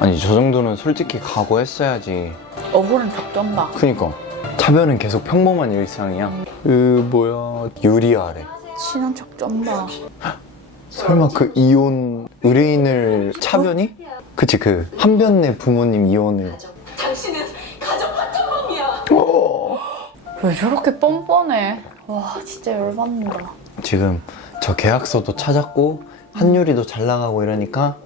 아니 저 정도는 솔직히 각오했어야지 어부는 적정다 그니까 차별은 계속 평범한 일상이야 음. 으 뭐야 유리아래 친한 척좀다 설마 그 이혼 의뢰인을 차변이? 어? 그치 그 한변내 부모님 이혼을 가족. 당신은 가족 같은 놈이야 어. 왜 저렇게 뻔뻔해 와 진짜 열받는다 지금 저 계약서도 찾았고 한유리도 잘 나가고 이러니까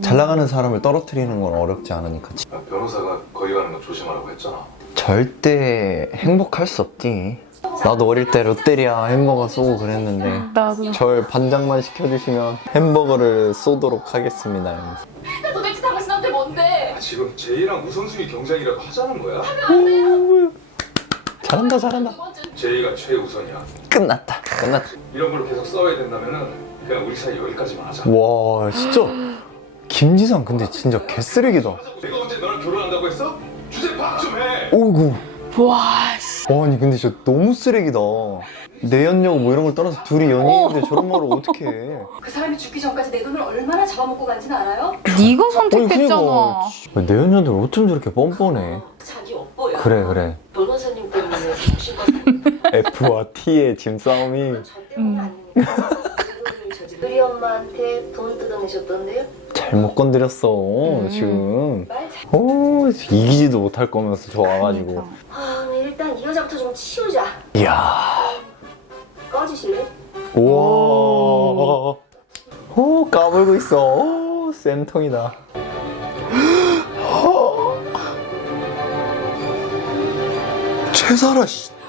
잘 나가는 사람을 떨어뜨리는 건 어렵지 않으니까. 야, 변호사가 거기 가는 거 조심하라고 했잖아. 절대 행복할 수 없지. 나도 어릴 때 롯데리아 햄버거 쏘고 그랬는데. 나도. 절 반장만 시켜주시면 햄버거를 쏘도록 하겠습니다. 이러면 당신한테 뭔데? 지금 제이랑 우선순위 경쟁이라도 하자는 거야? 잘한다 잘한다. 제이가 최우선이야. 끝났다 끝났다. 이런 걸 계속 써야 된다면 그냥 우리 사이 여기까지만 하자. 와 진짜. 김지성 근데 아, 진짜 그래? 개쓰레기다 내가 언제 너랑 결혼한다고 했어? 주제 박좀 해! 오구와 아니 근데 진 너무 쓰레기다 내연녀 뭐 이런 걸 떠나서 둘이 연인인데 저런 말을 어떻게 해? 그 사람이 죽기 전까지 내 돈을 얼마나 잡아먹고 간지는 알아요? 네가 선택했잖아 내연녀들 어쩜 저렇게 뻔뻔해 자기 업보야 그래 그래 F와 T의 짐싸움이 엄마한테 돈 뜯어내셨던데요? 잘못 건드렸어 음. 지금 어 이기지도 못할 거면서 저 와가지고 아 일단 이 여자부터 좀 치우자 이야 꺼지실래? 우와 오. 오 까불고 있어 오, 센통이다 최사라 씨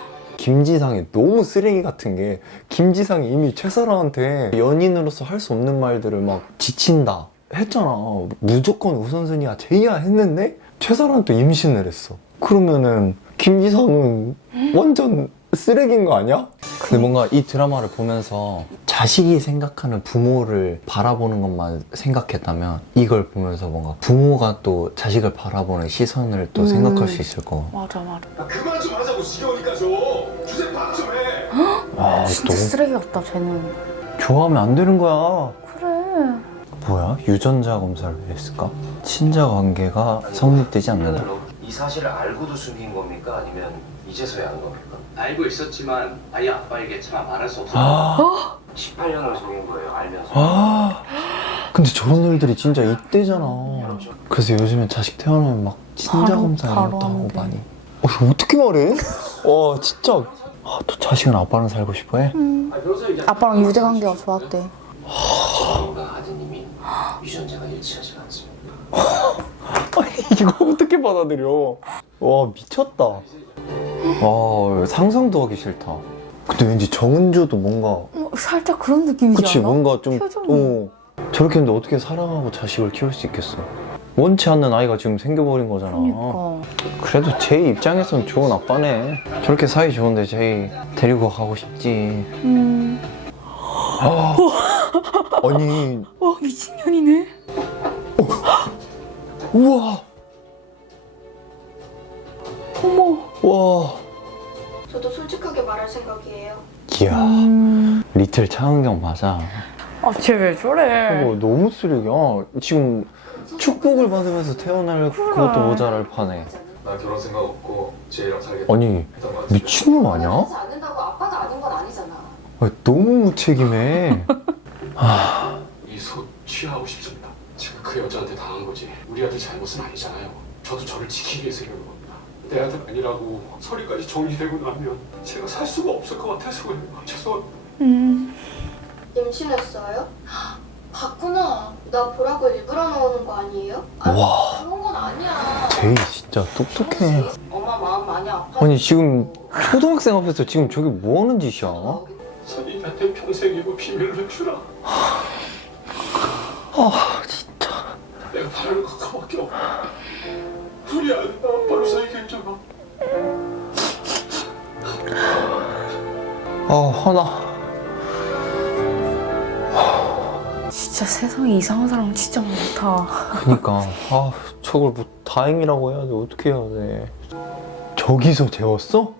김지상이 너무 쓰레기 같은 게 김지상이 이미 최설아한테 연인으로서 할 수 없는 말들을 막 지친다 했잖아 무조건 우선순위가 제이야 했는데 최설아는 또 임신을 했어 그러면은 김지성은 응? 완전 쓰레기인 거 아니야? 근데 그... 뭔가 이 드라마를 보면서 자식이 생각하는 부모를 바라보는 것만 생각했다면 이걸 보면서 뭔가 부모가 또 자식을 바라보는 시선을 또 음... 생각할 수 있을 거 맞아 맞아 아, 그만 좀 하자고 지겨 아, 진짜 너... 쓰레기 같다 쟤는 좋아하면 안 되는 거야 그래 뭐야? 유전자 검사를 했을까? 친자 관계가 아니, 성립되지 않는다 이 사실을 알고도 숨긴 겁니까? 아니면 이제서야 한 겁니까? 알고 있었지만 아예 아빠에게 차 말할 수없어 아 18년을 속인 거예요 알면서 아 근데 저런 일들이 진짜 이때잖아 그래서 요즘에 자식 태어나면 막 친자 바로, 검사를 했다 많이 어이, 어떻게 말해? 와 어, 진짜 아, 또 자식은 아빠랑 살고 싶어 해? 음. 아빠랑 유대 관계가 좋았대. 아, 이거 어떻게 받아들여? 와, 미쳤다. 와, 상상도 하기 싫다. 근데 왠지 정은주도 뭔가 살짝 그런 느낌이지 그치? 않아? 그렇지. 뭔가 좀 어. 저렇게 했는데 어떻게 사랑하고 자식을 키울 수 있겠어? 원치 않는 아이가 지금 생겨버린 거잖아. 그래도제 입장에선 좋은 아빠네. 저렇게 사이 좋은데 제이 데리고 가고 싶지. 음. 아. 니와 미친년이네. 어. 우와. 어머. 와. 저도 솔직하게 말할 생각이에요. 이야. 음. 리틀 차은경 맞아. 아쟤 왜 저래? 너무 쓰리겨 지금. 축복을 받으면서 태어날 그것도 모자랄 판에. 아니 미친놈 아니야? 너무 무책임해. 아. 이소 취하고 싶습니다. 제가 그 여자한테 당한 거지. 우리 아들 잘못은 아니잖아요. 저도 저를 지키기 위해서 이러 겁니다. 내 아들 아니라고 서리까지 정리되고 나면 제가 살 수가 없을 것 같아서 그냥 죄송합니다. 음. 임신했어요? 봤구나. 나 보라고 일부러 넣어놓거 아니에요? 아니, 와. 그런 건 아니야. 데 진짜 똑똑해. 씨, 엄마 마음 많이 아 아니 지금 초등학생 앞에서 지금 저게 뭐 하는 짓이야? 선이한테 평생이고 비밀로 주라. 아 진짜. 내가 바를 것밖에 없어. 둘이 안 나와 벌써 이겼잖아. 아 하나. 진짜 세상에 이상한 사람 은 진짜 많다. 그니까. 아, 저걸 뭐 다행이라고 해야 돼. 어떻게 해야 돼. 저기서 재웠어?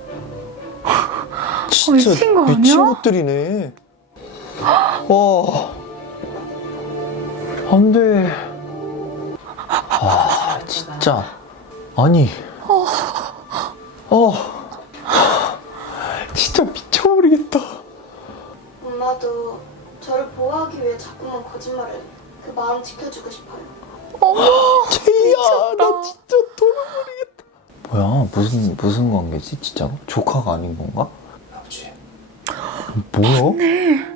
진짜 어, 미친, 거 미친 거 아니야? 미친 것들이네. 와. 안 돼. 와, 진짜. 아니. 어. 어. 진짜 미친. 말을그 마음 지켜주고 싶어요. 어, 제이야, 미안하다. 나 진짜 돌아버리겠다. 뭐야, 무슨 무슨 관계지? 진짜 조카가 아닌 건가? 아버지. 뭐야? 네